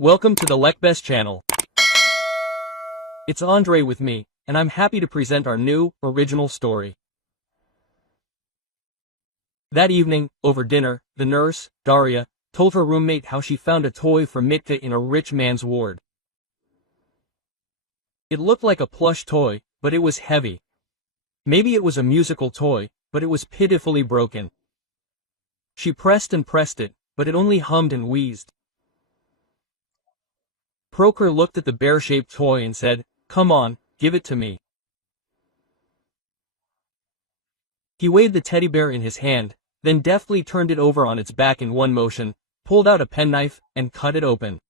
Welcome to the Lekbest channel. It's Andre with me, and I'm happy to present our new, original story. That evening, over dinner, the nurse, Daria, told her roommate how she found a toy for Mitka in a rich man's ward. It looked like a plush toy, but it was heavy. Maybe it was a musical toy, but it was pitifully broken. She pressed and pressed it, but it only hummed and wheezed. Proker looked at the bear-shaped toy and said, "Come on, give it to me." He weighed the teddy bear in his hand, then deftly turned it over on its back in one motion, pulled out a penknife, and cut it open.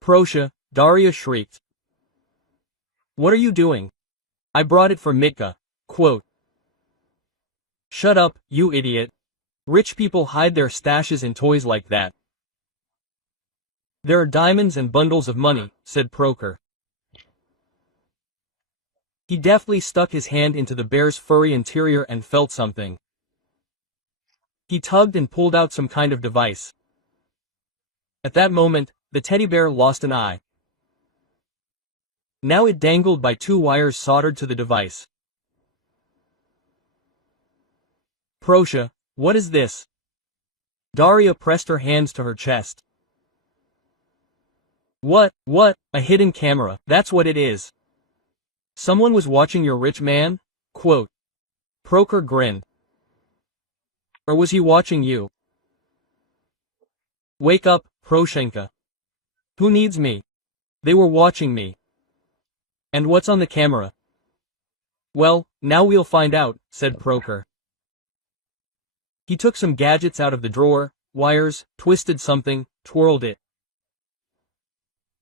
"Prosha," Daria shrieked. "What are you doing?" "I brought it for Mitka." Quote. "Shut up, you idiot. Rich people hide their stashes in toys like that." "There are diamonds and bundles of money," said Proker. He deftly stuck his hand into the bear's furry interior and felt something. He tugged and pulled out some kind of device. At that moment, the teddy bear lost an eye. Now it dangled by two wires soldered to the device. "Prosha, what is this?" Daria pressed her hands to her chest. What, a hidden camera, that's what it is. Someone was watching your rich man?" Quote. Proker grinned. "Or was he watching you?" "Wake up, Proshenka. Who needs me? They were watching me." "And what's on the camera?" "Well, now we'll find out," said Proker. He took some gadgets out of the drawer, wires, twisted something, twirled it.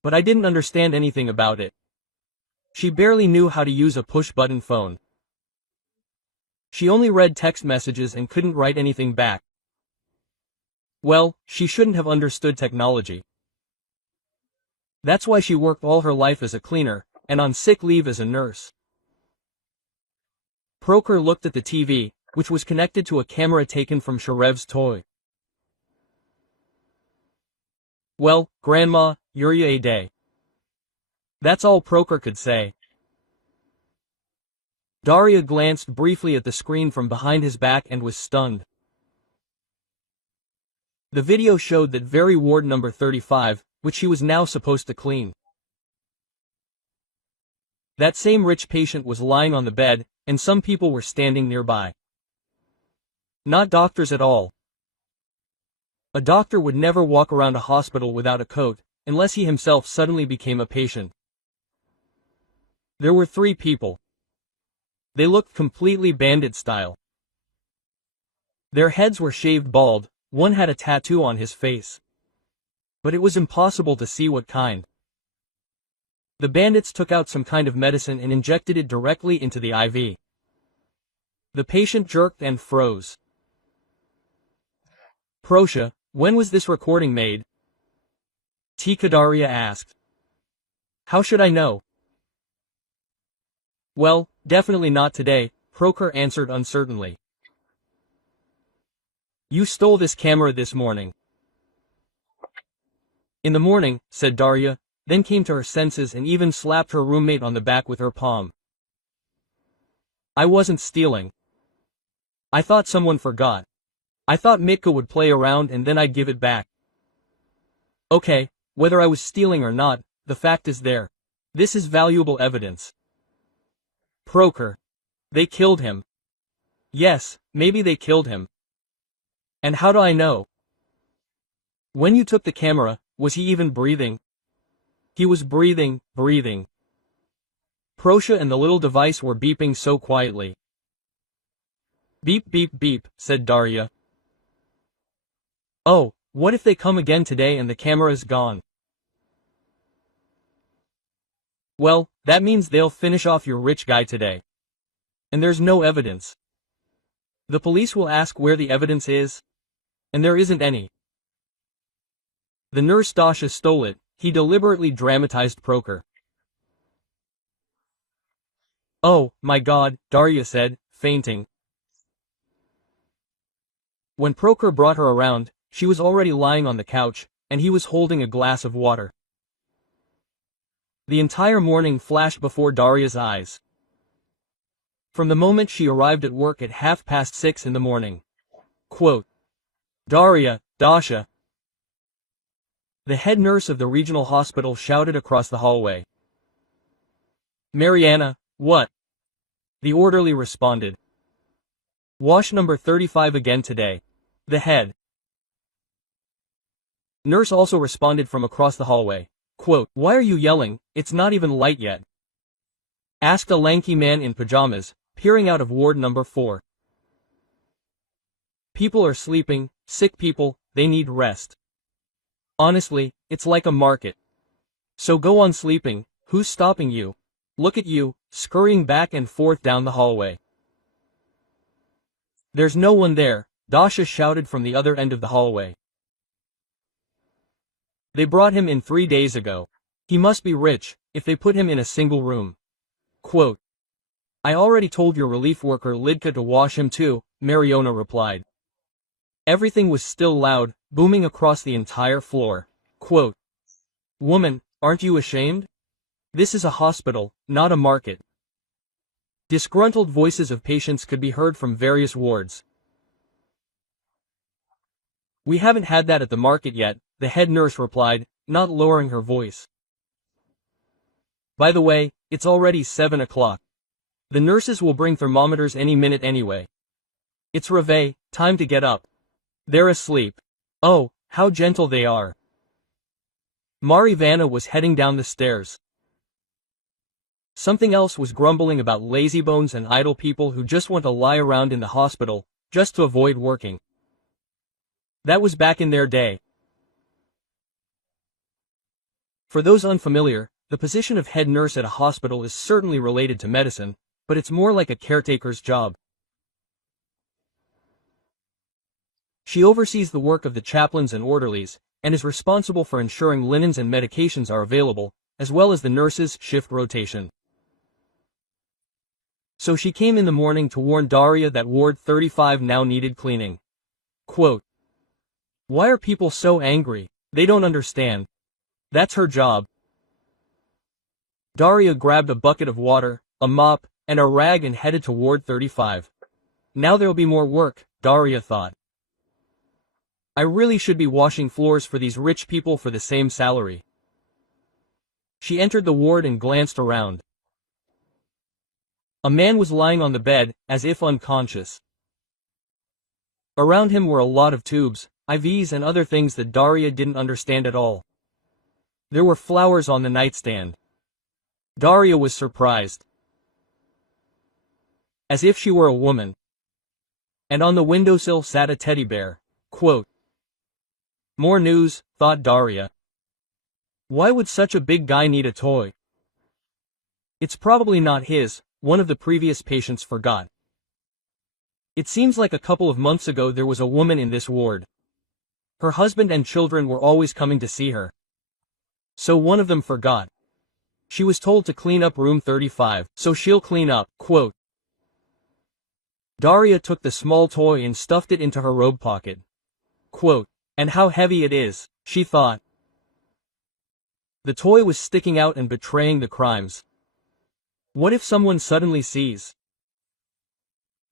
"But I didn't understand anything about it." She barely knew how to use a push-button phone. She only read text messages and couldn't write anything back. Well, she shouldn't have understood technology. That's why she worked all her life as a cleaner, and on sick leave as a nurse. Proker looked at the TV, which was connected to a camera taken from Sharev's toy. "Well, Grandma, you're a day." That's all Proker could say. Daria glanced briefly at the screen from behind his back and was stunned. The video showed that very ward number 35, which she was now supposed to clean. That same rich patient was lying on the bed, and some people were standing nearby. Not doctors at all. A doctor would never walk around a hospital without a coat, unless he himself suddenly became a patient. There were three people. They looked completely bandit style. Their heads were shaved bald, one had a tattoo on his face. But it was impossible to see what kind. The bandits took out some kind of medicine and injected it directly into the IV. The patient jerked and froze. "Prosha, when was this recording made?" Daria asked. "How should I know?" "Well, definitely not today," Proker answered uncertainly. "You stole this camera this morning." "In the morning," said Daria, then came to her senses and even slapped her roommate on the back with her palm. "I wasn't stealing. I thought someone forgot. I thought Mitka would play around and then I'd give it back." "Okay, whether I was stealing or not, the fact is there. This is valuable evidence." Proker. "They killed him." "Yes, maybe they killed him. And how do I know?" "When you took the camera, was he even breathing?" "He was breathing. Prosha and the little device were beeping so quietly." "Beep beep beep," said Daria. "Oh, what if they come again today and the camera's gone?" "Well, that means they'll finish off your rich guy today. And there's no evidence. The police will ask where the evidence is. And there isn't any. The nurse Dasha stole it," he deliberately dramatized Proker. "Oh, my God," Daria said, fainting. When Proker brought her around, she was already lying on the couch, and he was holding a glass of water. The entire morning flashed before Daria's eyes. From the moment she arrived at work at 6:30 in the morning. Quote, Daria, Dasha. The head nurse of the regional hospital shouted across the hallway. Mariana, what? The orderly responded. Wash number 35 again today. The head nurse also responded from across the hallway. Quote, why are you yelling? It's not even light yet. Asked a lanky man in pajamas, peering out of ward number 4. People are sleeping, sick people, they need rest. Honestly, it's like a market. So go on sleeping, who's stopping you? Look at you, scurrying back and forth down the hallway. There's no one there, Dasha shouted from the other end of the hallway. They brought him in 3 days ago. He must be rich, if they put him in a single room. Quote, I already told your relief worker Lidka to wash him too, Mariona replied. Everything was still loud, booming across the entire floor. Quote, woman, aren't you ashamed? This is a hospital, not a market. Disgruntled voices of patients could be heard from various wards. We haven't had that at the market yet, the head nurse replied, not lowering her voice. By the way, it's already 7 o'clock. The nurses will bring thermometers any minute anyway. It's réveil, time to get up. They're asleep. Oh, how gentle they are. Marivana was heading down the stairs. Something else was grumbling about lazybones and idle people who just want to lie around in the hospital, just to avoid working. That was back in their day. For those unfamiliar, the position of head nurse at a hospital is certainly related to medicine, but it's more like a caretaker's job. She oversees the work of the chaplains and orderlies, and is responsible for ensuring linens and medications are available, as well as the nurses' shift rotation. So she came in the morning to warn Daria that Ward 35 now needed cleaning. Quote, why are people so angry? They don't understand. That's her job. Daria grabbed a bucket of water, a mop, and a rag and headed to Ward 35. Now there'll be more work, Daria thought. I really should be washing floors for these rich people for the same salary. She entered the ward and glanced around. A man was lying on the bed, as if unconscious. Around him were a lot of tubes, IVs and other things that Daria didn't understand at all. There were flowers on the nightstand. Daria was surprised. As if she were a woman. And on the windowsill sat a teddy bear. Quote, more news, thought Daria. Why would such a big guy need a toy? It's probably not his, one of the previous patients forgot. It seems like a couple of months ago there was a woman in this ward. Her husband and children were always coming to see her. So one of them forgot. She was told to clean up room 35, so she'll clean up. Quote, Daria took the small toy and stuffed it into her robe pocket. Quote, and how heavy it is, she thought. The toy was sticking out and betraying the crimes. What if someone suddenly sees?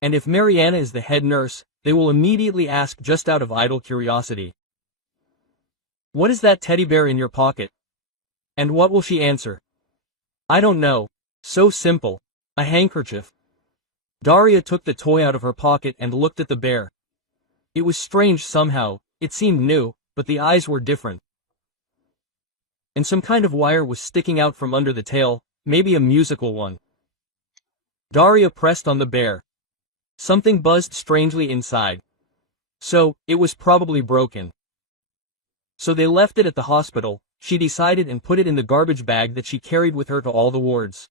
And if Mariana is the head nurse, they will immediately ask just out of idle curiosity. What is that teddy bear in your pocket? And what will she answer? I don't know. So simple. A handkerchief. Daria took the toy out of her pocket and looked at the bear. It was strange somehow, it seemed new, but the eyes were different. And some kind of wire was sticking out from under the tail, maybe a musical one. Daria pressed on the bear. Something buzzed strangely inside. So, it was probably broken. So they left it at the hospital, she decided, and put it in the garbage bag that she carried with her to all the wards.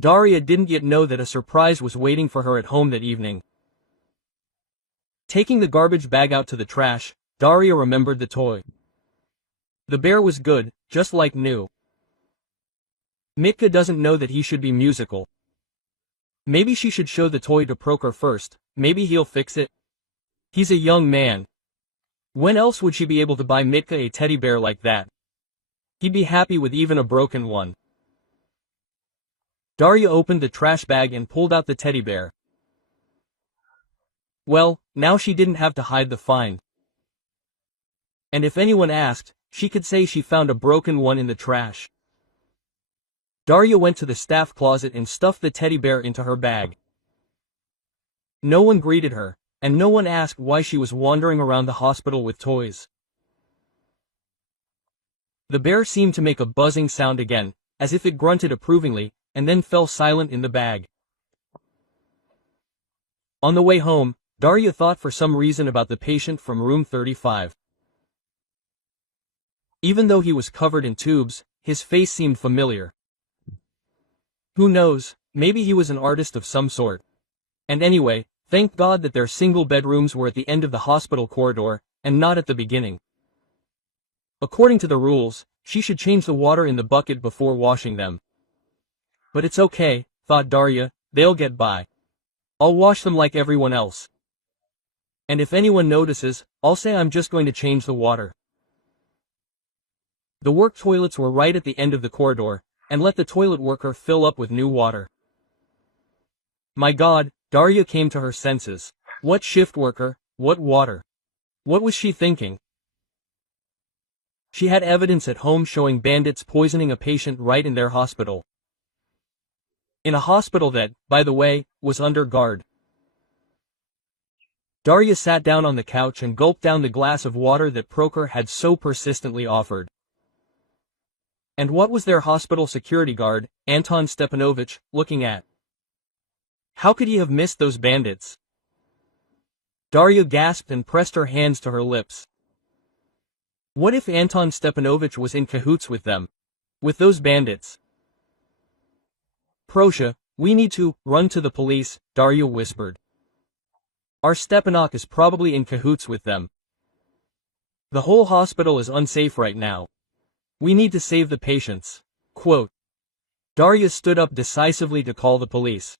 Daria didn't yet know that a surprise was waiting for her at home that evening. Taking the garbage bag out to the trash, Daria remembered the toy. The bear was good, just like new. Mitka doesn't know that he should be musical. Maybe she should show the toy to Proker first, maybe he'll fix it. He's a young man. When else would she be able to buy Mitka a teddy bear like that? He'd be happy with even a broken one. Darya opened the trash bag and pulled out the teddy bear. Well, now she didn't have to hide the find. And if anyone asked, she could say she found a broken one in the trash. Darya went to the staff closet and stuffed the teddy bear into her bag. No one greeted her, and no one asked why she was wandering around the hospital with toys. The bear seemed to make a buzzing sound again, as if it grunted approvingly, and then fell silent in the bag. On the way home, Darya thought for some reason about the patient from room 35. Even though he was covered in tubes, his face seemed familiar. Who knows, maybe he was an artist of some sort. And anyway, thank God that their single bedrooms were at the end of the hospital corridor, and not at the beginning. According to the rules, she should change the water in the bucket before washing them. But it's okay, thought Darya, they'll get by. I'll wash them like everyone else. And if anyone notices, I'll say I'm just going to change the water. The work toilets were right at the end of the corridor, and let the toilet worker fill up with new water. My God, Darya came to her senses. What shift worker, what water? What was she thinking? She had evidence at home showing bandits poisoning a patient right in their hospital. In a hospital that, by the way, was under guard. Darya sat down on the couch and gulped down the glass of water that Prokor had so persistently offered. And what was their hospital security guard, Anton Stepanovich, looking at? How could he have missed those bandits? Darya gasped and pressed her hands to her lips. What if Anton Stepanovich was in cahoots with them? With those bandits? Prosha, we need to run to the police, Darya whispered. Our Stepanok is probably in cahoots with them. The whole hospital is unsafe right now. We need to save the patients. Quote. Darya stood up decisively to call the police.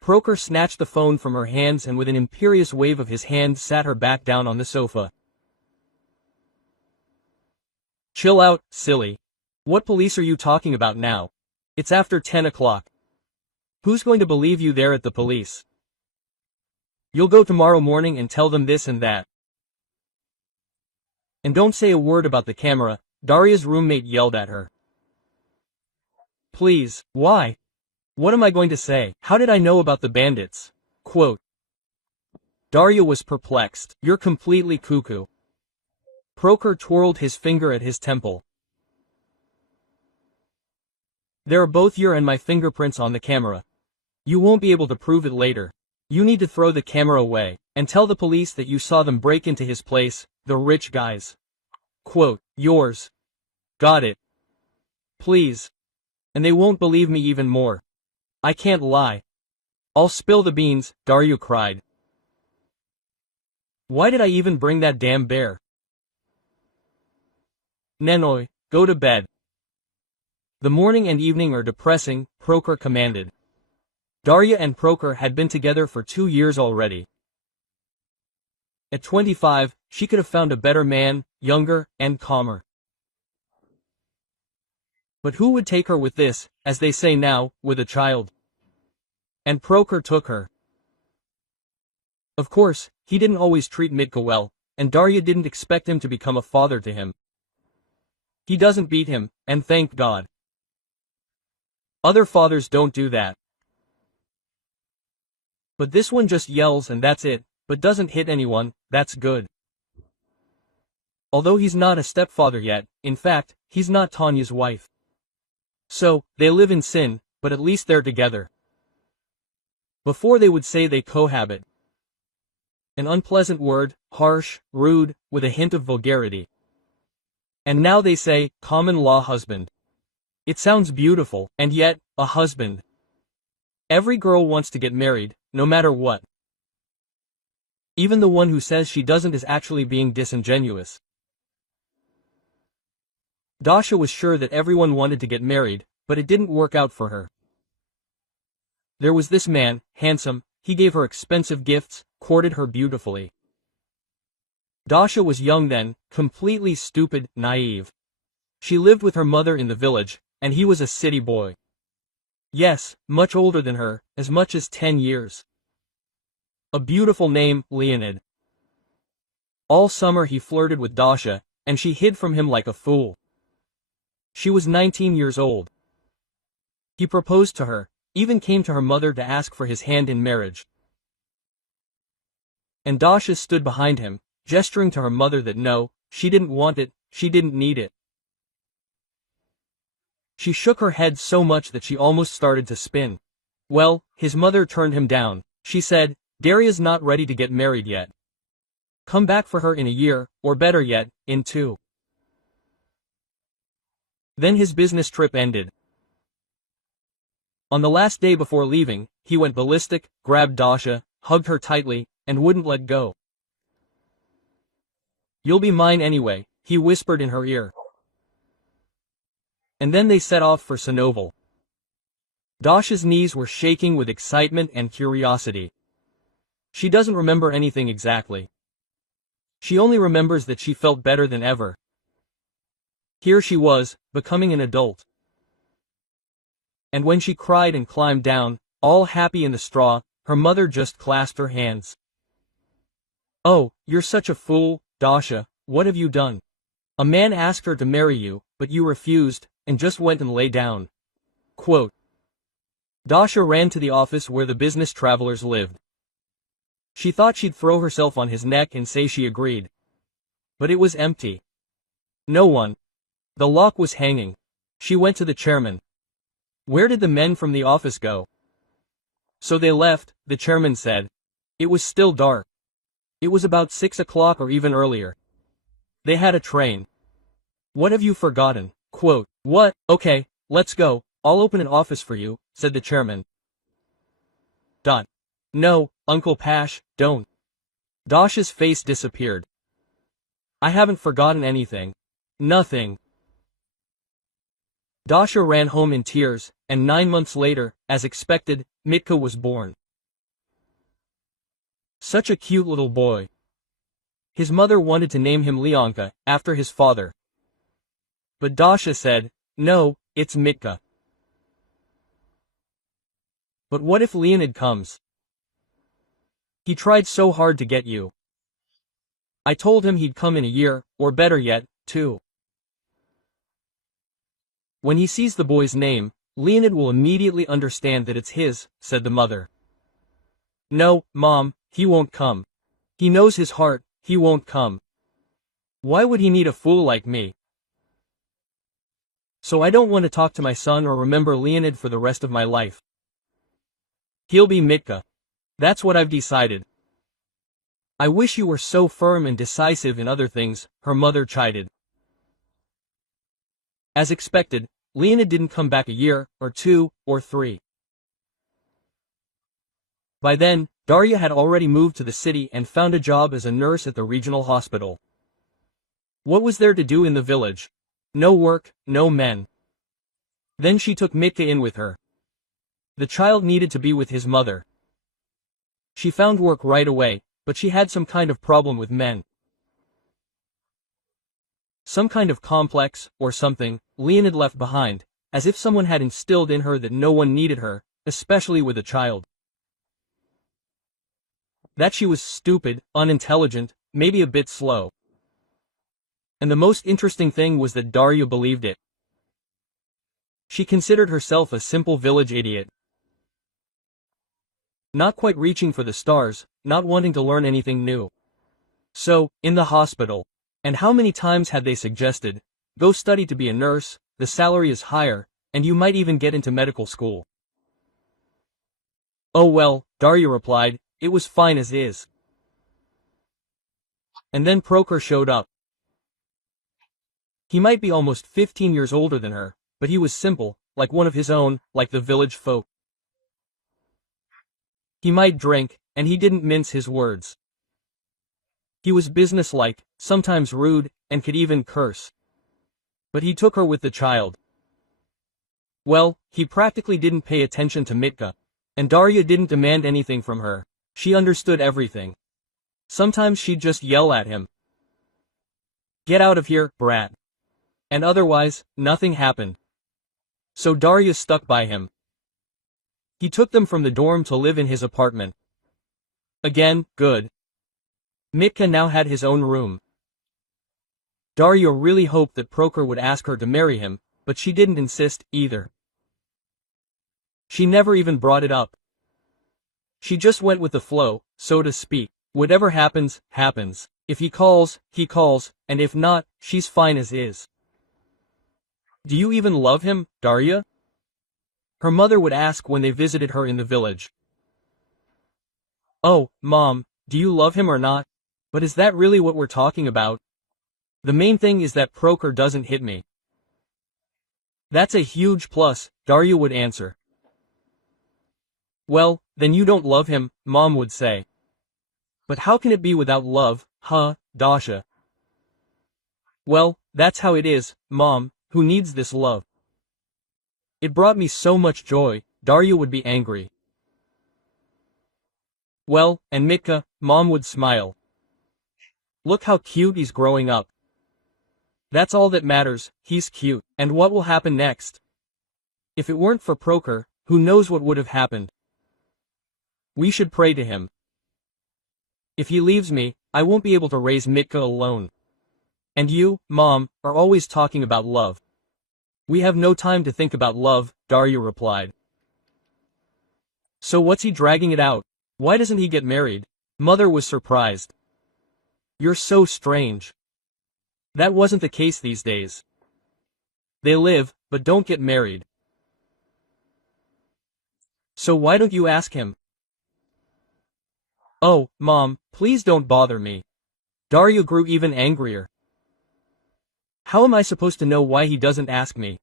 Prokor snatched the phone from her hands and with an imperious wave of his hand sat her back down on the sofa. Chill out, silly. What police are you talking about now? It's after 10 o'clock. Who's going to believe you there at the police? You'll go tomorrow morning and tell them this and that. And don't say a word about the camera, Darya's roommate yelled at her. Please, why? What am I going to say? How did I know about the bandits? Quote. Darya was perplexed. You're completely cuckoo. Prokor twirled his finger at his temple. There are both your and my fingerprints on the camera. You won't be able to prove it later. You need to throw the camera away, and tell the police that you saw them break into his place, the rich guys. Quote, yours. Got it. Please. And they won't believe me even more. I can't lie. I'll spill the beans, Darya cried. Why did I even bring that damn bear? Nenoy, go to bed. The morning and evening are depressing, Prokor commanded. Darya and Prokor had been together for 2 years already. At 25, she could have found a better man, younger, and calmer. But who would take her with this, as they say now, with a child? And Prokor took her. Of course, he didn't always treat Mitka well, and Darya didn't expect him to become a father to him. He doesn't beat him, and thank God. Other fathers don't do that. But this one just yells and that's it, but doesn't hit anyone, that's good. Although he's not a stepfather yet, in fact, he's not Tanya's wife. So, they live in sin, but at least they're together. Before they would say they cohabit. An unpleasant word, harsh, rude, with a hint of vulgarity. And now they say, common-law husband. It sounds beautiful, and yet, a husband. Every girl wants to get married, no matter what. Even the one who says she doesn't is actually being disingenuous. Dasha was sure that everyone wanted to get married, but it didn't work out for her. There was this man, handsome, he gave her expensive gifts, courted her beautifully. Dasha was young then, completely stupid, naive. She lived with her mother in the village, and he was a city boy. Yes, much older than her, as much as 10 years. A beautiful name, Leonid. All summer he flirted with Dasha, and she hid from him like a fool. She was 19 years old. He proposed to her, even came to her mother to ask for his hand in marriage. And Dasha stood behind him, gesturing to her mother that no, she didn't want it, she didn't need it. She shook her head so much that she almost started to spin. Well, his mother turned him down. She said, "Darya's not ready to get married yet. Come back for her in a year, or better yet, in 2. Then his business trip ended. On the last day before leaving, he went ballistic, grabbed Dasha, hugged her tightly, and wouldn't let go. "You'll be mine anyway," he whispered in her ear. And then they set off for Sinovel. Dasha's knees were shaking with excitement and curiosity. She doesn't remember anything exactly. She only remembers that she felt better than ever. Here she was, becoming an adult. And when she cried and climbed down, all happy in the straw, her mother just clasped her hands. "Oh, you're such a fool, Dasha, what have you done? A man asked her to marry you, but you refused, and just went and lay down." Quote. Dasha ran to the office where the business travelers lived. She thought she'd throw herself on his neck and say she agreed. But it was empty. No one. The lock was hanging. She went to the chairman. "Where did the men from the office go?" "So they left," the chairman said. "It was still dark. It was about 6 o'clock or even earlier. They had a train." "What have you forgotten?" Quote. "What? Okay, let's go, I'll open an office for you," said the chairman. "No, Uncle Pash, don't." Dasha's face disappeared. "I haven't forgotten anything. Nothing." Dasha ran home in tears, and 9 months later, as expected, Mitka was born. Such a cute little boy. His mother wanted to name him Leonka, after his father. But Dasha said, "No, it's Mitka." But what if Leonid comes? "He tried so hard to get you. I told him he'd come in a year, or better yet, 2. When he sees the boy's name, Leonid will immediately understand that it's his," said the mother. "No, Mom, he won't come. He knows his heart, he won't come. Why would he need a fool like me? So I don't want to talk to my son or remember Leonid for the rest of my life. He'll be Mitka. That's what I've decided." "I wish you were so firm and decisive in other things," her mother chided. As expected, Leonid didn't come back a year, or 2, or 3. By then, Darya had already moved to the city and found a job as a nurse at the regional hospital. What was there to do in the village? No work, no men. Then she took Mitka in with her. The child needed to be with his mother. She found work right away, but she had some kind of problem with men. Some kind of complex, or something, Leonid left behind, as if someone had instilled in her that no one needed her, especially with a child. That she was stupid, unintelligent, maybe a bit slow. And the most interesting thing was that Darya believed it. She considered herself a simple village idiot. Not quite reaching for the stars, not wanting to learn anything new. So, in the hospital. And how many times had they suggested, "Go study to be a nurse, the salary is higher, and you might even get into medical school." "Oh well," Darya replied, "it was fine as is." And then Prokhor showed up. He might be almost 15 years older than her, but he was simple, like one of his own, like the village folk. He might drink, and he didn't mince his words. He was businesslike, sometimes rude, and could even curse. But he took her with the child. Well, he practically didn't pay attention to Mitka, and Darya didn't demand anything from her. she understood everything. Sometimes she'd just yell at him. "Get out of here, brat." And otherwise, nothing happened. So Darya stuck by him. He took them from the dorm to live in his apartment. Again, good. Mitka now had his own room. Darya really hoped that Prokhor would ask her to marry him, but she didn't insist, either. She never even brought it up. She just went with the flow, so to speak. Whatever happens, happens. If he calls, and if not, she's fine as is. "Do you even love him, Darya?" her mother would ask when they visited her in the village. "Oh, Mom, do you love him or not? But is that really what we're talking about? The main thing is that Prokhor doesn't hit me." "That's a huge plus," Darya would answer. "Well, then you don't love him," Mom would say. "But how can it be without love, huh, Dasha?" "Well, that's how it is, Mom, who needs this love?" "It brought me so much joy," Darya would be angry. "Well, and Mitka," Mom would smile. "Look how cute he's growing up. That's all that matters, he's cute. And what will happen next? If it weren't for Prokhor, who knows what would have happened? We should pray to him. If he leaves me, I won't be able to raise Mitka alone. And you, Mom, are always talking about love." "We have no time to think about love," Darya replied. "So what's he dragging it out? Why doesn't he get married?" Mother was surprised. "You're so strange. That wasn't the case these days. They live, but don't get married. So why don't you ask him?" "Oh, Mom, please don't bother me." Darya grew even angrier. "How am I supposed to know why he doesn't ask me?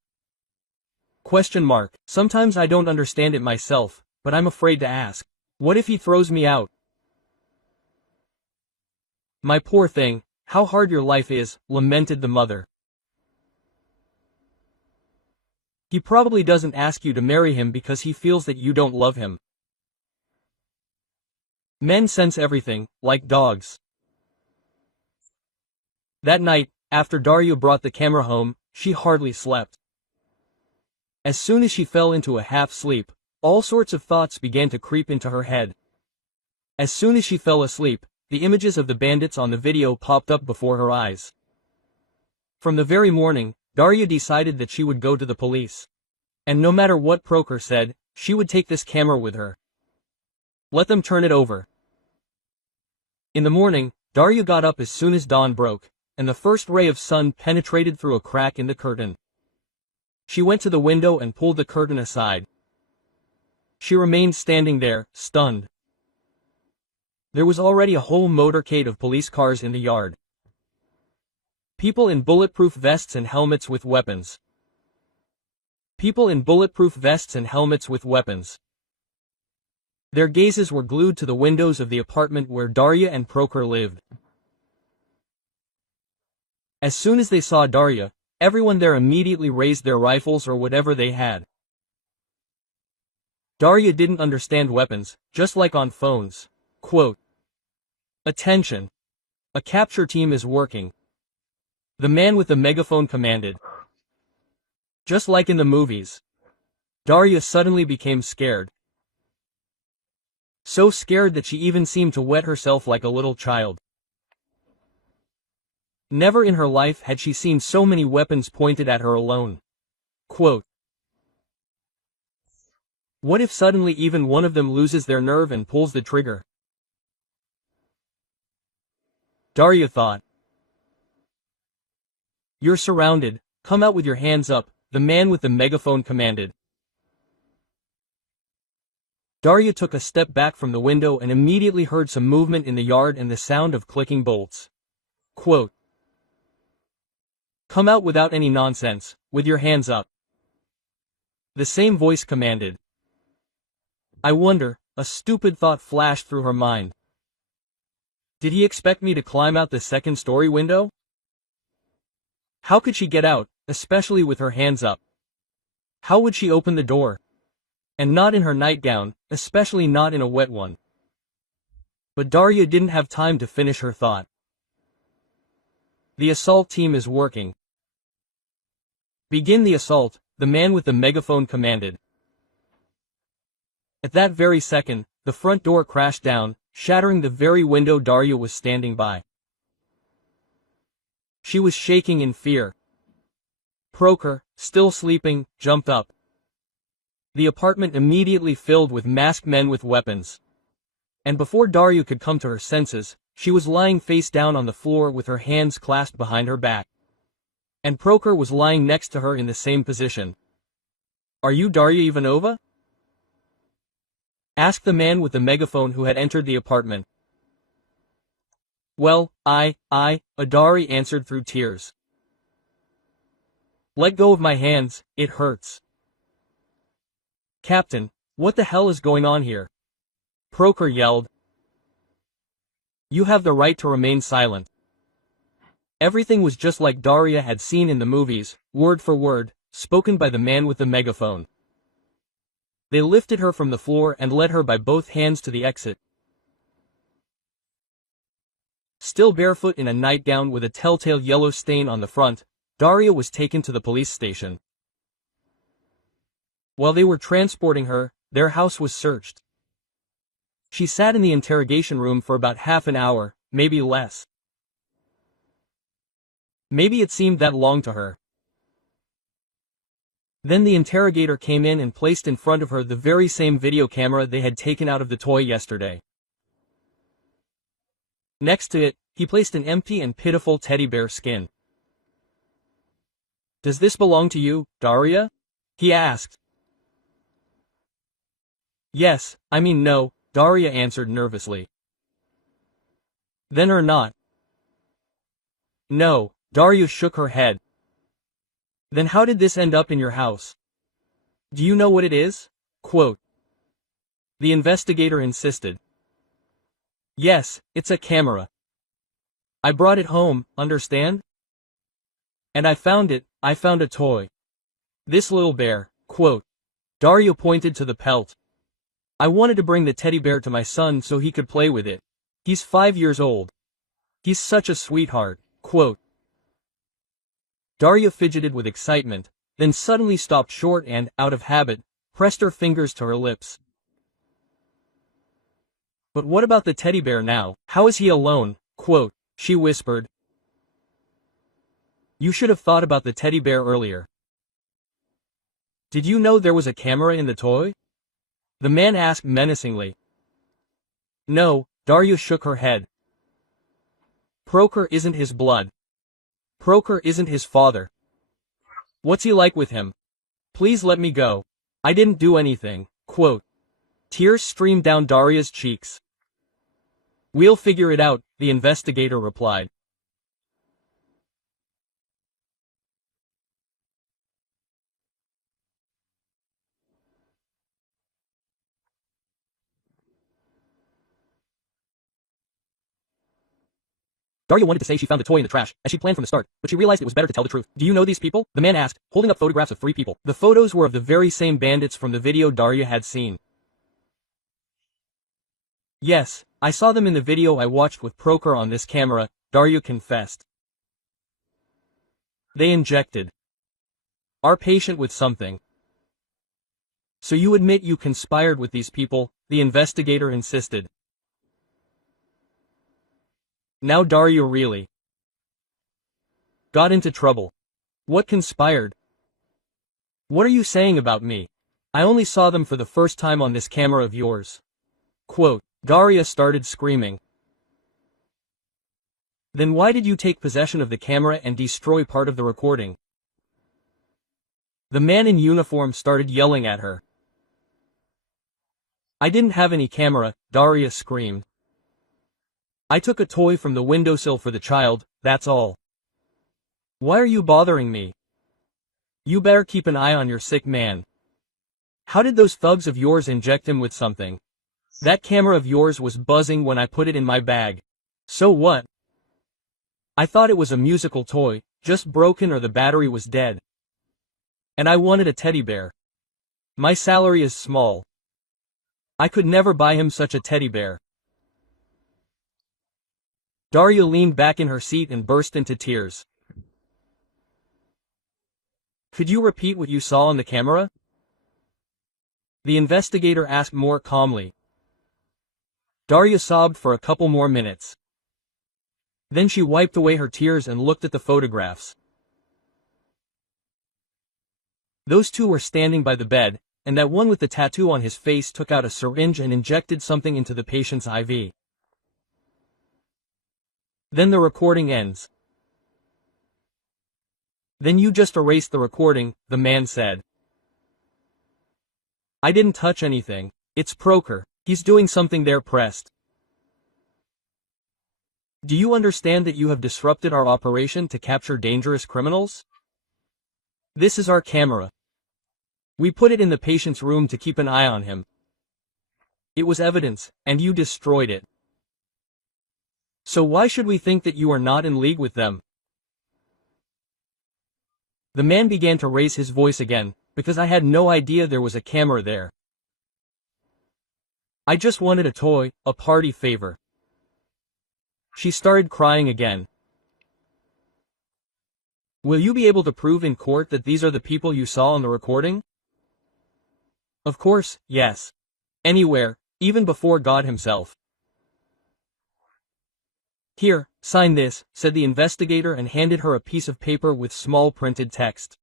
Sometimes I don't understand it myself, but I'm afraid to ask. What if he throws me out?" "My poor thing, how hard your life is," lamented the mother. "He probably doesn't ask you to marry him because he feels that you don't love him. Men sense everything, like dogs." That night, after Darya brought the camera home, she hardly slept. As soon as she fell into a half-sleep, all sorts of thoughts began to creep into her head. As soon as she fell asleep, the images of the bandits on the video popped up before her eyes. From the very morning, Darya decided that she would go to the police. And no matter what Prokhor said, she would take this camera with her. Let them turn it over. In the morning, Darya got up as soon as dawn broke, and the first ray of sun penetrated through a crack in the curtain. She went to the window and pulled the curtain aside. She remained standing there, stunned. There was already a whole motorcade of police cars in the yard. People in bulletproof vests and helmets with weapons. People in bulletproof vests and helmets with weapons. Their gazes were glued to the windows of the apartment where Darya and Prokhor lived. As soon as they saw Darya, everyone there immediately raised their rifles or whatever they had. Darya didn't understand weapons, just like on phones. Quote, "Attention! A capture team is working." The man with the megaphone commanded. Just like in the movies. Darya suddenly became scared. So scared that she even seemed to wet herself like a little child. Never in her life had she seen so many weapons pointed at her alone. Quote, "What if suddenly even one of them loses their nerve and pulls the trigger?" Darya thought. "You're surrounded, come out with your hands up," the man with the megaphone commanded. Darya took a step back from the window and immediately heard some movement in the yard and the sound of clicking bolts. Quote, "Come out without any nonsense, with your hands up." The same voice commanded. I wonder, a stupid thought flashed through her mind. Did he expect me to climb out the second-story window? How could she get out, especially with her hands up? How would she open the door? And not in her nightgown, especially not in a wet one. But Darya didn't have time to finish her thought. The assault team is working. Begin the assault, the man with the megaphone commanded. At that very second, the front door crashed down, shattering the very window Darya was standing by. She was shaking in fear. Proker, still sleeping, jumped up. The apartment immediately filled with masked men with weapons. And before Darya could come to her senses, she was lying face down on the floor with her hands clasped behind her back. And Proker was lying next to her in the same position. "Are you Darya Ivanova?" asked the man with the megaphone who had entered the apartment. "Well, Adari answered through tears. "Let go of my hands, it hurts." "Captain, what the hell is going on here?" Proker yelled. "You have the right to remain silent." Everything was just like Darya had seen in the movies, word for word, spoken by the man with the megaphone. They lifted her from the floor and led her by both hands to the exit. Still barefoot in a nightgown with a telltale yellow stain on the front, Darya was taken to the police station. While they were transporting her, their house was searched. She sat in the interrogation room for about half an hour, maybe less. Maybe it seemed that long to her. Then the interrogator came in and placed in front of her the very same video camera they had taken out of the toy yesterday. Next to it, he placed an empty and pitiful teddy bear skin. "Does this belong to you, Darya?" he asked. "Yes, I mean no," Darya answered nervously. "Then or not?" "No," Darya shook her head. "Then how did this end up in your house? Do you know what it is?" Quote. The investigator insisted. "Yes, it's a camera. I brought it home, understand? And I found a toy. This little bear." Quote. Darya pointed to the pelt. "I wanted to bring the teddy bear to my son so he could play with it. He's 5 years old. He's such a sweetheart." Quote. Darya fidgeted with excitement, then suddenly stopped short and, out of habit, pressed her fingers to her lips. "But what about the teddy bear now? How is he alone?" Quote. She whispered. "You should have thought about the teddy bear earlier. Did you know there was a camera in the toy?" the man asked menacingly. "No," Darya shook her head. "Proker isn't his blood. Proker isn't his father. What's he like with him? Please let me go. I didn't do anything." Quote. Tears streamed down Darya's cheeks. "We'll figure it out," the investigator replied. Darya wanted to say she found the toy in the trash, as she planned from the start, but she realized it was better to tell the truth. "Do you know these people?" the man asked, holding up photographs of 3 people. The photos were of the very same bandits from the video Darya had seen. "Yes, I saw them in the video I watched with Proker on this camera," Darya confessed. "They injected our patient with something." "So you admit you conspired with these people?" the investigator insisted. Now Darya really got into trouble. "What conspired? What are you saying about me? I only saw them for the first time on this camera of yours." Quote. Darya started screaming. "Then why did you take possession of the camera and destroy part of the recording?" The man in uniform started yelling at her. "I didn't have any camera," Darya screamed. "I took a toy from the windowsill for the child, that's all. Why are you bothering me? You better keep an eye on your sick man. How did those thugs of yours inject him with something? That camera of yours was buzzing when I put it in my bag. So what? I thought it was a musical toy, just broken or the battery was dead. And I wanted a teddy bear. My salary is small. I could never buy him such a teddy bear." Daria leaned back in her seat and burst into tears. Could you repeat what you saw on the camera? The investigator asked more calmly. Daria sobbed for a couple more minutes. Then she wiped away her tears and looked at the photographs. Those two were standing by the bed, and that one with the tattoo on his face took out a syringe and injected something into the patient's IV. Then the recording ends. Then you just erased the recording, the man said. I didn't touch anything. It's Proker. He's doing something there. Pressed. Do you understand that you have disrupted our operation to capture dangerous criminals? This is our camera. We put it in the patient's room to keep an eye on him. It was evidence, and you destroyed it. So why should we think that you are not in league with them? The man began to raise his voice again, because I had no idea there was a camera there. I just wanted a toy, a party favor. She started crying again. Will you be able to prove in court that these are the people you saw on the recording? Of course, yes. Anywhere, even before God himself. Here, sign this, said the investigator and handed her a piece of paper with small printed text.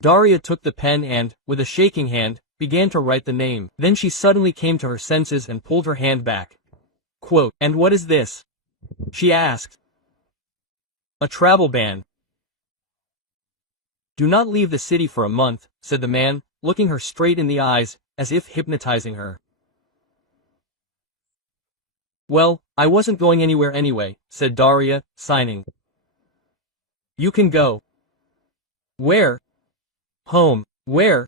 Daria took the pen and, with a shaking hand, began to write the name. Then she suddenly came to her senses and pulled her hand back. Quote, and what is this? She asked. A travel ban. Do not leave the city for a month, said the man, looking her straight in the eyes, as if hypnotizing her. Well, I wasn't going anywhere anyway, said Daria, signing. You can go. Where? Home. Where?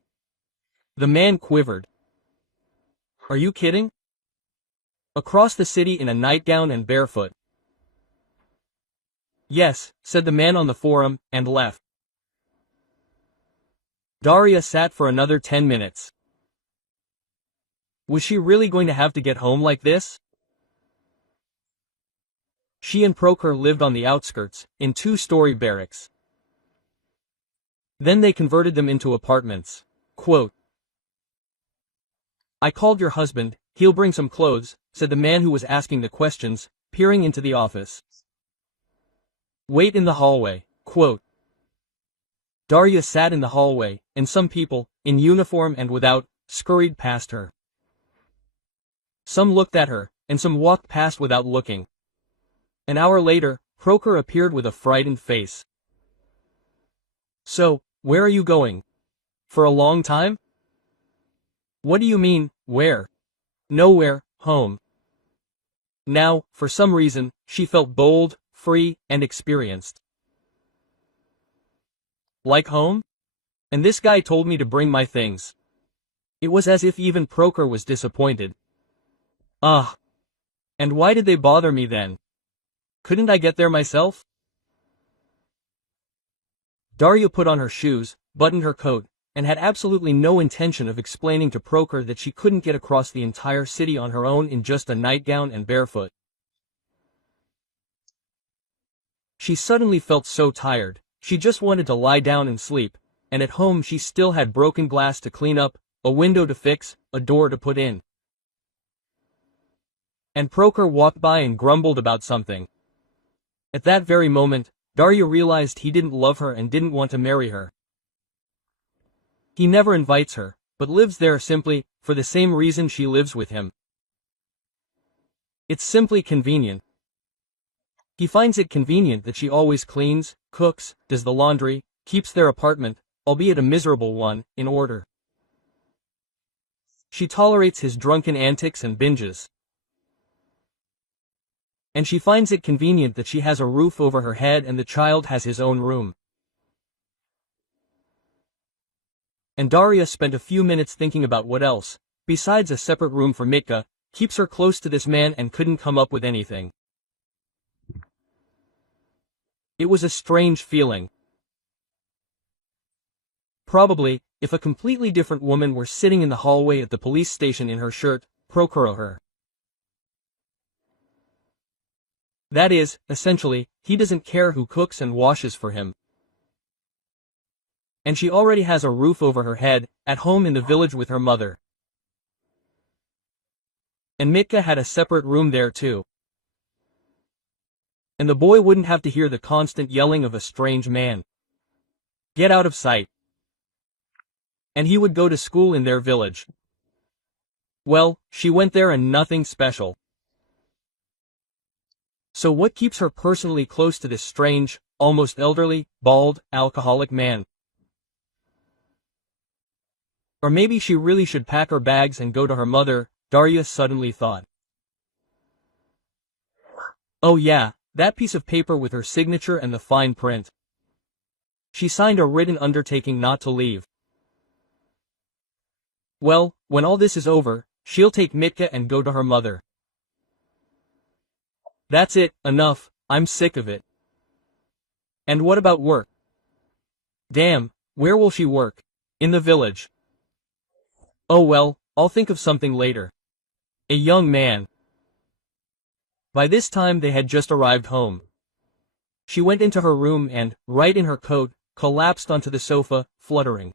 The man quivered. Are you kidding? Across the city in a nightgown and barefoot. Yes, said the man on the forum, and left. Daria sat for another 10 minutes. Was she really going to have to get home like this? She and Proker lived on the outskirts, in 2-story barracks. Then they converted them into apartments. Quote, I called your husband, he'll bring some clothes, said the man who was asking the questions, peering into the office. Wait in the hallway. Quote, Daria sat in the hallway, and some people, in uniform and without, scurried past her. Some looked at her, and some walked past without looking. An hour later, Proker appeared with a frightened face. So, where are you going? For a long time? What do you mean, where? Nowhere, home. Now, for some reason, she felt bold, free, and experienced. Like home? And this guy told me to bring my things. It was as if even Proker was disappointed. Ah. And why did they bother me then? Couldn't I get there myself? Daria put on her shoes, buttoned her coat, and had absolutely no intention of explaining to Proker that she couldn't get across the entire city on her own in just a nightgown and barefoot. She suddenly felt so tired, she just wanted to lie down and sleep, and at home she still had broken glass to clean up, a window to fix, a door to put in. And Proker walked by and grumbled about something. At that very moment, Daria realized he didn't love her and didn't want to marry her. He never invites her, but lives there simply, for the same reason she lives with him. It's simply convenient. He finds it convenient that she always cleans, cooks, does the laundry, keeps their apartment, albeit a miserable one, in order. She tolerates his drunken antics and binges. And she finds it convenient that she has a roof over her head and the child has his own room. And Daria spent a few minutes thinking about what else, besides a separate room for Mitka, keeps her close to this man and couldn't come up with anything. It was a strange feeling. Probably, if a completely different woman were sitting in the hallway at the police station in her shirt, procure her. That is, essentially, he doesn't care who cooks and washes for him. And she already has a roof over her head, at home in the village with her mother. And Mitka had a separate room there too. And the boy wouldn't have to hear the constant yelling of a strange man. Get out of sight. And he would go to school in their village. Well, she went there and nothing special. So what keeps her personally close to this strange, almost elderly, bald, alcoholic man? Or maybe she really should pack her bags and go to her mother, Darya suddenly thought. Oh yeah, that piece of paper with her signature and the fine print. She signed a written undertaking not to leave. Well, when all this is over, she'll take Mitka and go to her mother. That's it, enough, I'm sick of it. And what about work? Damn, where will she work? In the village. Oh well, I'll think of something later. A young man. By this time they had just arrived home. She went into her room and, right in her coat, collapsed onto the sofa, fluttering.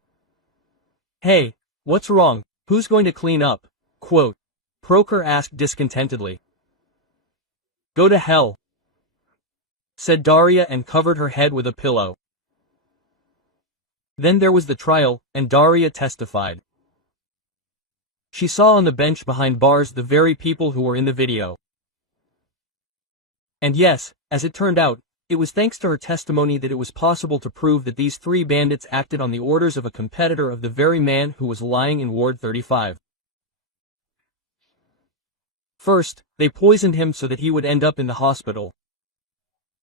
Hey, what's wrong? Who's going to clean up? Quote. Proker asked discontentedly. Go to hell, said Darya and covered her head with a pillow. Then there was the trial, and Darya testified. She saw on the bench behind bars the very people who were in the video. And yes, as it turned out, it was thanks to her testimony that it was possible to prove that these three bandits acted on the orders of a competitor of the very man who was lying in Ward 35. First, they poisoned him so that he would end up in the hospital.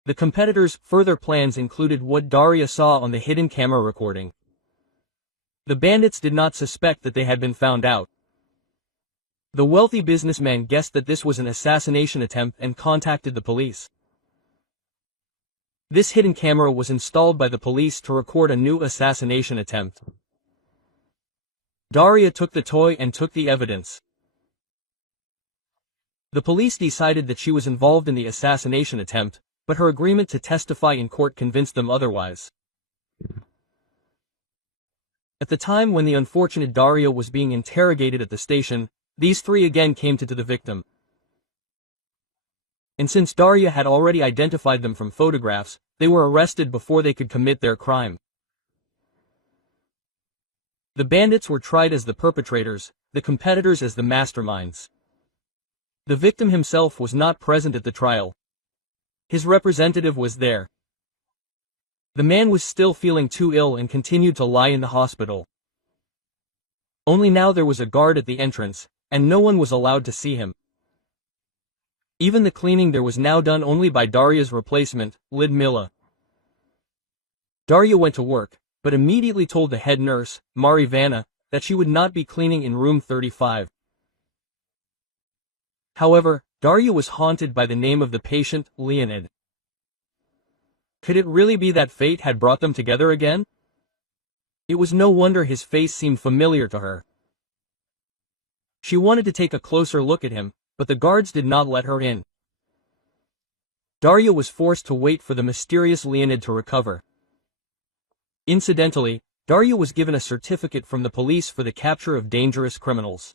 The competitor's further plans included what Darya saw on the hidden camera recording. The bandits did not suspect that they had been found out. The wealthy businessman guessed that this was an assassination attempt and contacted the police. This hidden camera was installed by the police to record a new assassination attempt. Darya took the toy and took the evidence. The police decided that she was involved in the assassination attempt, but her agreement to testify in court convinced them otherwise. At the time when the unfortunate Darya was being interrogated at the station, these three again came to the victim. And since Darya had already identified them from photographs, they were arrested before they could commit their crime. The bandits were tried as the perpetrators, the competitors as the masterminds. The victim himself was not present at the trial. His representative was there. The man was still feeling too ill and continued to lie in the hospital. Only now there was a guard at the entrance, and no one was allowed to see him. Even the cleaning there was now done only by Darya's replacement, Lidmila. Darya went to work, but immediately told the head nurse, Marivana, that she would not be cleaning in room 35. However, Darya was haunted by the name of the patient, Leonid. Could it really be that fate had brought them together again? It was no wonder his face seemed familiar to her. She wanted to take a closer look at him, but the guards did not let her in. Darya was forced to wait for the mysterious Leonid to recover. Incidentally, Darya was given a certificate from the police for the capture of dangerous criminals.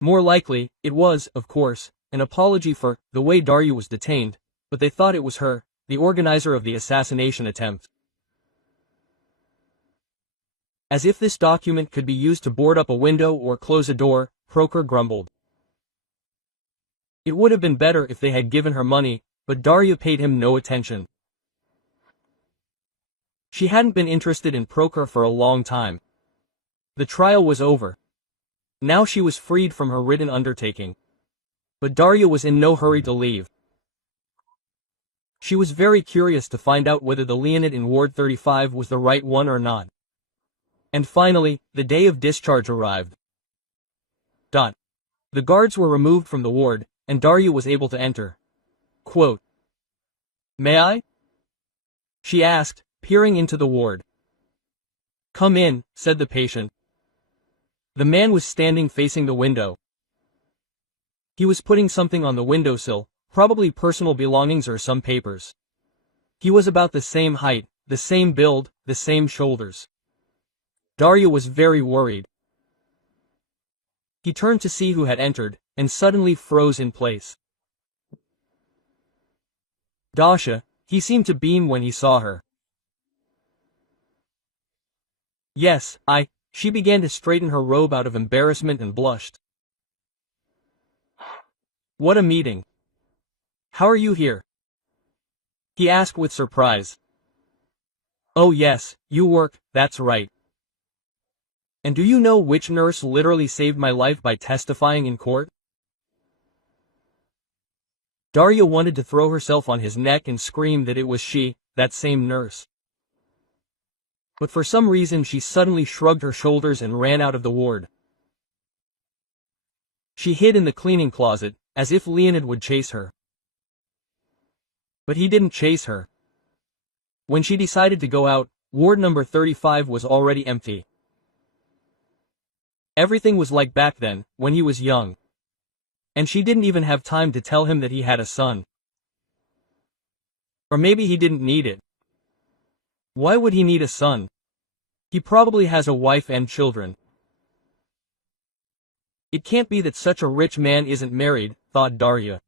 More likely, it was, of course, an apology for the way Darya was detained, but they thought it was her, the organizer of the assassination attempt. As if this document could be used to board up a window or close a door, Proker grumbled. It would have been better if they had given her money, but Darya paid him no attention. She hadn't been interested in Proker for a long time. The trial was over. Now she was freed from her written undertaking. But Darya was in no hurry to leave. She was very curious to find out whether the Leonid in Ward 35 was the right one or not. And finally, the day of discharge arrived. The guards were removed from the ward, and Darya was able to enter. Quote, "May I?" she asked, peering into the ward. "Come in," said the patient. The man was standing facing the window. He was putting something on the windowsill, Probably personal belongings or some papers. He was about the same height, the same build, the same shoulders. Darya was very worried. He turned to see who had entered, and suddenly froze in place. Dasha, he seemed to beam when he saw her. Yes, she began to straighten her robe out of embarrassment and blushed. What a meeting. How are you here? He asked with surprise. Oh yes, you work, that's right. And do you know which nurse literally saved my life by testifying in court? Darya wanted to throw herself on his neck and scream that it was she, that same nurse. But for some reason she suddenly shrugged her shoulders and ran out of the ward. She hid in the cleaning closet, as if Leonid would chase her. But he didn't chase her. When she decided to go out, ward number 35 was already empty. Everything was like back then, when he was young. And she didn't even have time to tell him that he had a son. Or maybe he didn't need it. Why would he need a son? He probably has a wife and children. It can't be that such a rich man isn't married, thought Darya.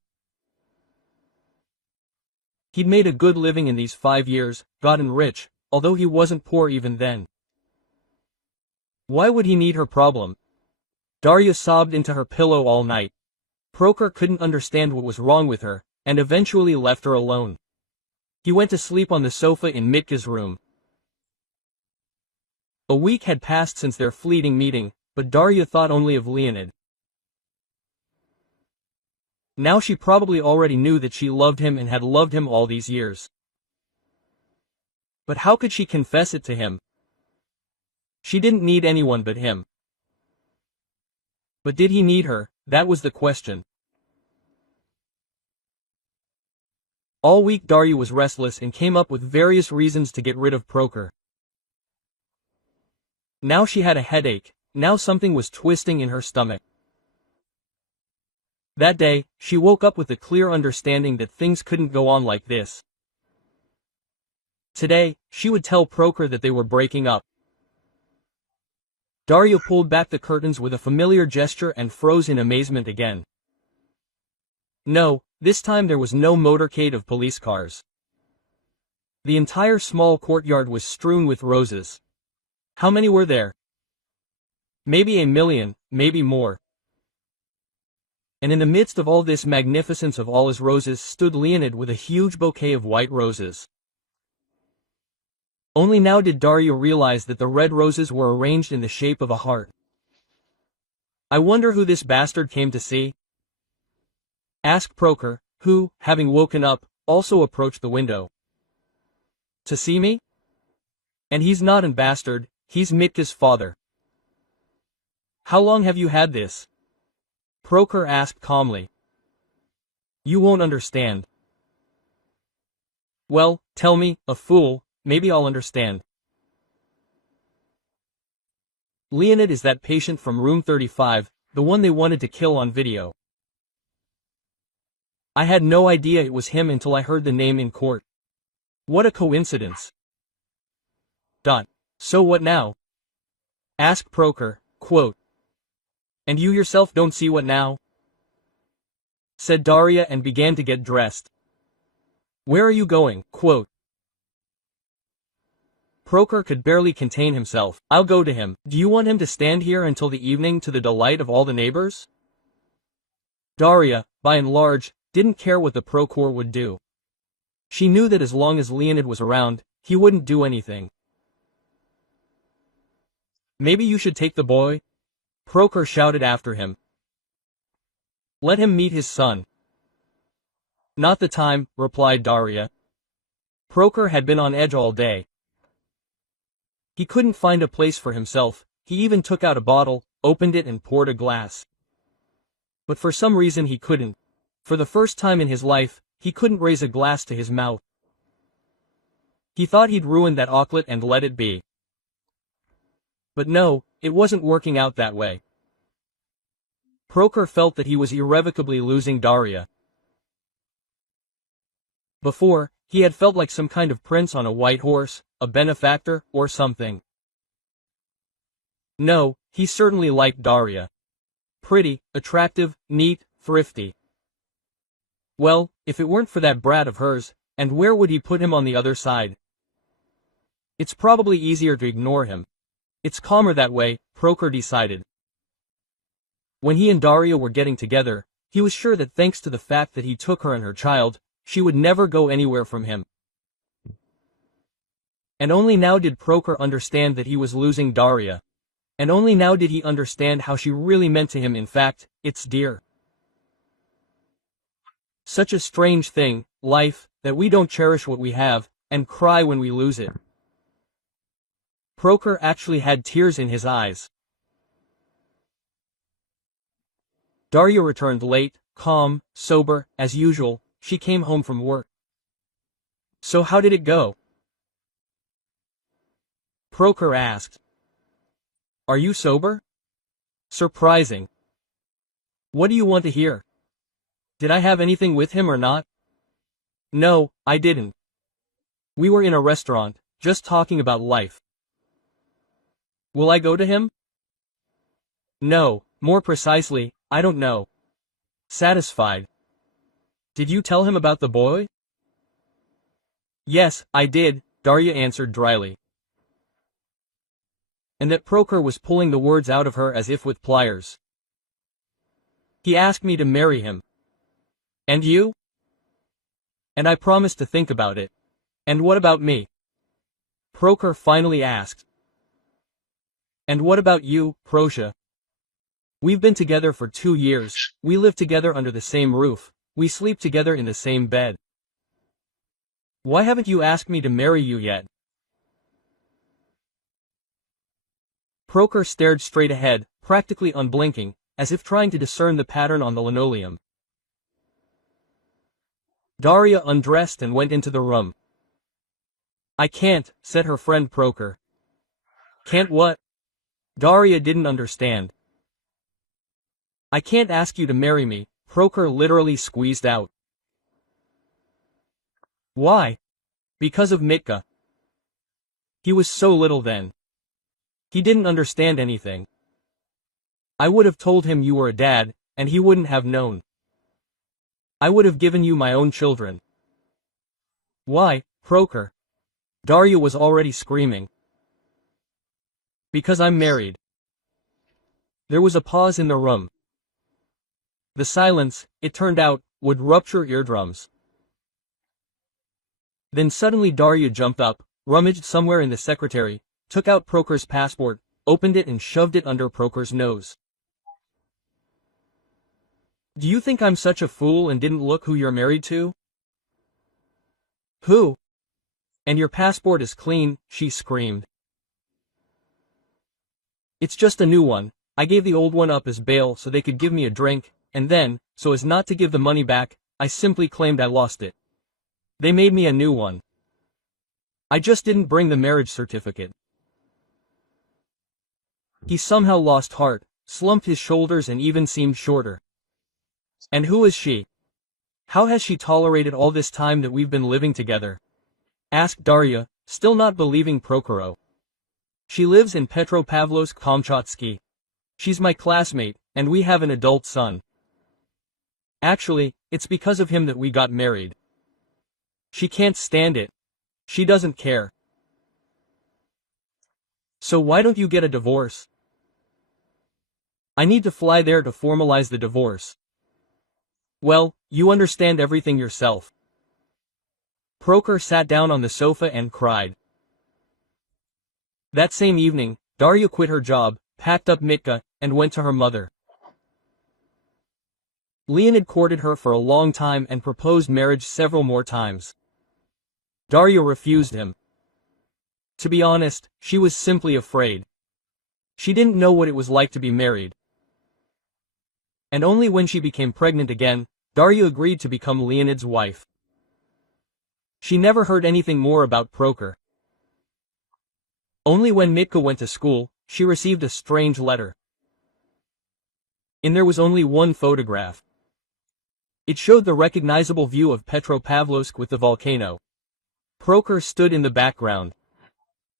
He'd made a good living in these 5 years, gotten rich, although he wasn't poor even then. Why would he need her problem? Darya sobbed into her pillow all night. Prokhor couldn't understand what was wrong with her, and eventually left her alone. He went to sleep on the sofa in Mitka's room. A week had passed since their fleeting meeting, but Darya thought only of Leonid. Now she probably already knew that she loved him and had loved him all these years. But how could she confess it to him? She didn't need anyone but him. But did he need her? That was the question. All week Darya was restless and came up with various reasons to get rid of Prokhor. Now she had a headache, now something was twisting in her stomach. That day, she woke up with a clear understanding that things couldn't go on like this. Today, she would tell Prokhor that they were breaking up. Darya pulled back the curtains with a familiar gesture and froze in amazement again. No, this time there was no motorcade of police cars. The entire small courtyard was strewn with roses. How many were there? Maybe 1 million, maybe more. And in the midst of all this magnificence of all his roses stood Leonid with a huge bouquet of white roses. Only now did Darya realize that the red roses were arranged in the shape of a heart. I wonder who this bastard came to see? Asked Prokhor, who, having woken up, also approached the window. To see me? And he's not an bastard, he's Mitka's father. How long have you had this? Prokhor asked calmly. You won't understand. Well, tell me, a fool, maybe I'll understand. Leonid is that patient from room 35, the one they wanted to kill on video. I had no idea it was him until I heard the name in court. What a coincidence. So what now? Asked Prokhor, quote. And you yourself don't see what now? Said Darya and began to get dressed. Where are you going, quote. Prokhor could barely contain himself. I'll go to him. Do you want him to stand here until the evening to the delight of all the neighbors? Darya, by and large, didn't care what the Prokhor would do. She knew that as long as Leonid was around, he wouldn't do anything. Maybe you should take the boy? Prokhor shouted after him. Let him meet his son. Not the time, replied Darya. Prokhor had been on edge all day. He couldn't find a place for himself, he even took out a bottle, opened it and poured a glass. But for some reason he couldn't. For the first time in his life, he couldn't raise a glass to his mouth. He thought he'd ruined that omelet and let it be. But no, it wasn't working out that way. Prokhor felt that he was irrevocably losing Darya. Before, he had felt like some kind of prince on a white horse, a benefactor, or something. No, he certainly liked Daria. Pretty, attractive, neat, thrifty. Well, if it weren't for that brat of hers, and where would he put him on the other side? It's probably easier to ignore him. It's calmer that way, Proker decided. When he and Daria were getting together, he was sure that thanks to the fact that he took her and her child, she would never go anywhere from him. And only now did Proker understand that he was losing Daria. And only now did he understand how she really meant to him. In fact, it's dear. Such a strange thing, life, that we don't cherish what we have, and cry when we lose it. Proker actually had tears in his eyes. Daria returned late, calm, sober, as usual. She came home from work. So how did it go? Proker asked. Are you sober? Surprising. What do you want to hear? Did I have anything with him or not? No, I didn't. We were in a restaurant, just talking about life. Will I go to him? No, more precisely, I don't know. Satisfied. Did you tell him about the boy? Yes, I did, Daria answered dryly. And that Proker was pulling the words out of her as if with pliers. He asked me to marry him. And you? And I promised to think about it. And what about me? Proker finally asked. And what about you, Prosha? We've been together for 2 years, we live together under the same roof, we sleep together in the same bed. Why haven't you asked me to marry you yet? Proker stared straight ahead, practically unblinking, as if trying to discern the pattern on the linoleum. Daria undressed and went into the room. I can't, said her friend Proker. Can't what? Daria didn't understand. I can't ask you to marry me, Proker literally squeezed out. Why? Because of Mitka. He was so little then. He didn't understand anything. I would have told him you were a dad, and he wouldn't have known. I would have given you my own children. Why, Proker? Daria was already screaming. Because I'm married. There was a pause in the room. The silence, it turned out, would rupture eardrums. Then suddenly Daria jumped up, rummaged somewhere in the secretary, took out Proker's passport, opened it and shoved it under Proker's nose. Do you think I'm such a fool and didn't look who you're married to? Who? And your passport is clean, she screamed. It's just a new one. I gave the old one up as bail so they could give me a drink, and then, so as not to give the money back, I simply claimed I lost it. They made me a new one. I just didn't bring the marriage certificate. He somehow lost heart, slumped his shoulders and even seemed shorter. And who is she? How has she tolerated all this time that we've been living together? Asked Daria, still not believing Prokhorov. She lives in Petropavlovsk-Kamchatsky. She's my classmate, and we have an adult son. Actually, it's because of him that we got married. She can't stand it. She doesn't care. So why don't you get a divorce? I need to fly there to formalize the divorce. Well, you understand everything yourself. Proker sat down on the sofa and cried. That same evening, Daria quit her job, packed up Mitka, and went to her mother. Leonid courted her for a long time and proposed marriage several more times. Daria refused him. To be honest, she was simply afraid. She didn't know what it was like to be married. And only when she became pregnant again, Daria agreed to become Leonid's wife. She never heard anything more about Proker. Only when Mitka went to school, she received a strange letter. In there was only one photograph. It showed the recognizable view of Petropavlovsk with the volcano. Prokhor stood in the background.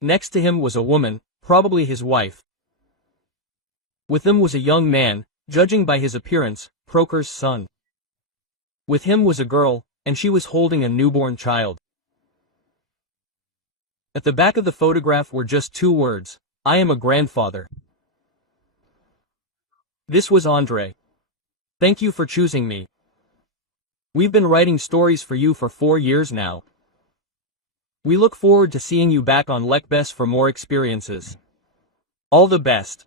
Next to him was a woman, probably his wife. With them was a young man, judging by his appearance, Prokhor's son. With him was a girl, and she was holding a newborn child. At the back of the photograph were just 2 words, "I am a grandfather." This was Andre. Thank you for choosing me. We've been writing stories for you for 4 years now. We look forward to seeing you back on Lekbes for more experiences. All the best.